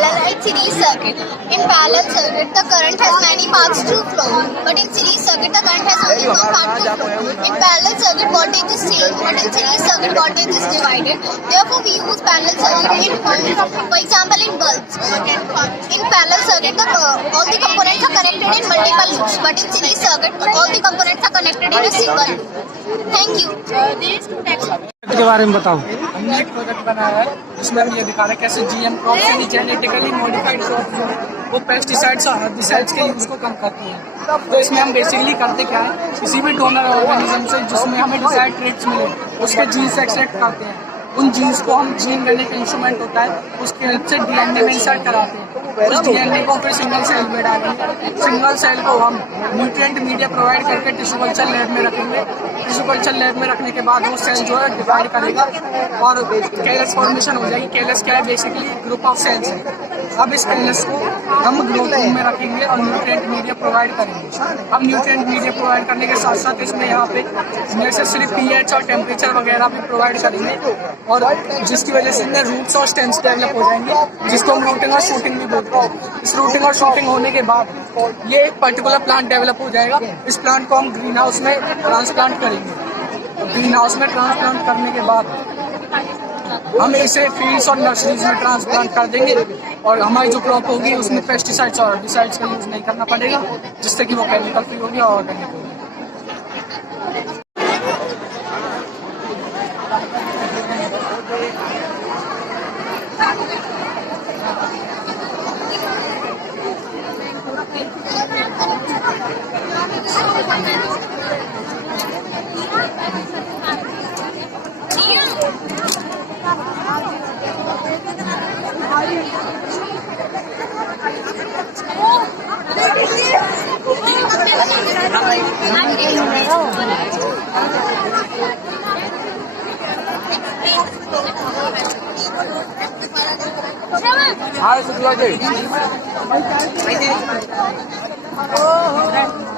parallel series circuit. In parallel circuit, the current has many paths to flow, but in series circuit, the current has only one path to flow. In parallel circuit, voltage is same, but in series circuit, voltage is divided. Therefore, we use parallel circuit for example, in bulbs. In parallel circuit, all the components are connected in multiple loops, but in series circuit, all the components are connected in a single loop. Thank you. के बारे में बताओ। हमने एक project बनाया है जिसमें हम ये दिखा रहे हैं कैसे जीएम क्रॉप्स यानी जेनेटिकली मॉडिफाइड क्रॉप्स जो है वो पेस्टिसाइड्स और हर्बिसाइड्स के यूज को कम करती है। तो इसमें हम बेसिकली करते क्या है, किसी भी डोनर ऑर्गेनिज्म से जिसमें हमें डिजायर्ड ट्रेट्स मिले उसके जीन्स एक्सट्रैक्ट करते हैं। उन जीन्स को हम जीन करने का इंस्ट्रूमेंट होता है, उसके हेल्प से डीएनए में इंसर्ट कराते हैं। उस डीएनए को फिर सिंगल सेल में डालेंगे। सिंगल सेल को हम न्यूट्रिएंट मीडिया प्रोवाइड करके टिश्यू कल्चर लैब में रखेंगे। टिश्यू कल्चर लैब में रखने के बाद वो सेल जो है डिवाइड करेगा और कैलस फॉर्मेशन हो जाएगी। कैलस क्या है, बेसिकली ग्रुप ऑफ सेल्स है। अब इस कैलस को हम ग्रोथ रूम में रखेंगे और न्यूट्रिएंट मीडिया प्रोवाइड करेंगे। अब न्यूट्रिएंट मीडिया प्रोवाइड करने के साथ साथ इसमें यहाँ पे नेसेसरी पीएच और टेम्परेचर वगैरह भी प्रोवाइड करेंगे और जिसकी वजह से इनमें रूट्स और स्टेम्स डेवलप हो जाएंगे, जिसको हम रूटिंग और शूटिंग भी बोलते हैं। इस रूटिंग और शूटिंग होने के बाद ये एक पर्टिकुलर प्लांट डेवलप हो जाएगा। इस प्लांट को हम ग्रीन हाउस में ट्रांसप्लांट करेंगे। ग्रीन हाउस में ट्रांसप्लांट करने के बाद हम इसे फील्ड्स और नर्सरीज में ट्रांसप्लांट कर देंगे और हमारी जो क्रॉप होगी उसमें पेस्टिसाइड्स और हर्बिसाइड्स का यूज नहीं करना पड़ेगा, जिससे कि वो केमिकल फ्री होगी और ऑर्गेनिक होगी। हाँ शुक्ला जी,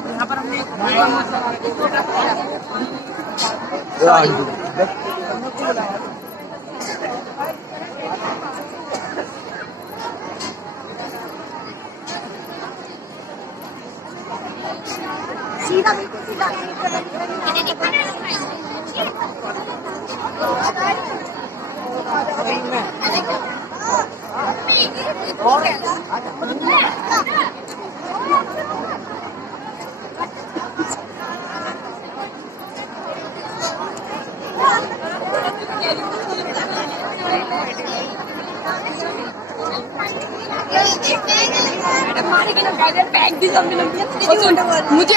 यहाँ पर हमने सीधा बिल्कुल सीधा मुझे मुझे